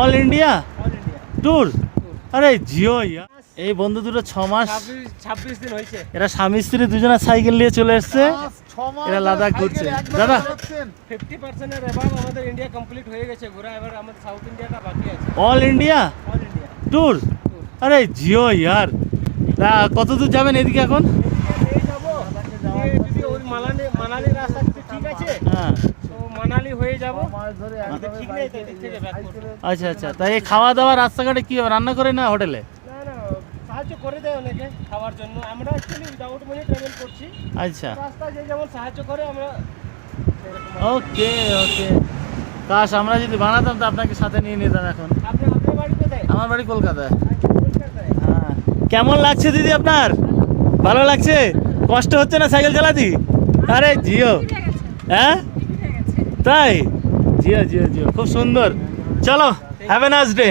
All India tour আরে জিও ইয়া। এই বন্ধু দুটো ছ মাস ছাব্বিশ দিন হয়েছে। এরা স্বামী স্ত্রী দুজনে সাইকেল নিয়ে চলে এসছে। এরা লাদাখ ঘুরছে। দাদা। ফিফটি পার্সেন্টের এবার আমাদের ইন্ডিয়া কমপ্লিট হয়ে গেছে। ঘোরা এবার আমাদের সাউথ ইন্ডিয়াটা বাকি আছে। অল ইন্ডিয়া ট্যুর আরে জিও ইয়ার। তা কত দূর যাবেন এদিকে এখন? মানালি মানালি রাস্তা ঠিক আছে হ্যাঁ। হয়ে যাব। যদি ঠিক নেই তো এদিক থেকে ব্যাক করব আচ্ছা আচ্ছা। তাই এই খাওয়া দাওয়া রাস্তাঘাটে কি হবে রান্না করে না হোটেলে? না না সাহায্য করে দেয় অনেকে খাওয়ার জন্য। আমরা অ্যাকচুয়ালি উইদাউট মানি ট্রাভেল করছি। আচ্ছা। রাস্তা যে যেমন সাহায্য করে আমরা ওকে ওকে। কাশ আমরা যদি বানাতাম তো আপনাকে সাথে নিয়ে নিতাম এখন। আমার বাড়ি কলকাতায়। আচ্ছা, কলকাতায়। হ্যাঁ। কেমন লাগছে দিদি আপনার? ভালো লাগছে? কষ্ট হচ্ছে না সাইকেল চালাতি? আরে জিও। হ্যাঁ? তাই? জিয়া জিয়া জিও খুব সুন্দর। চলো হ্যাভ এ নাইস ডে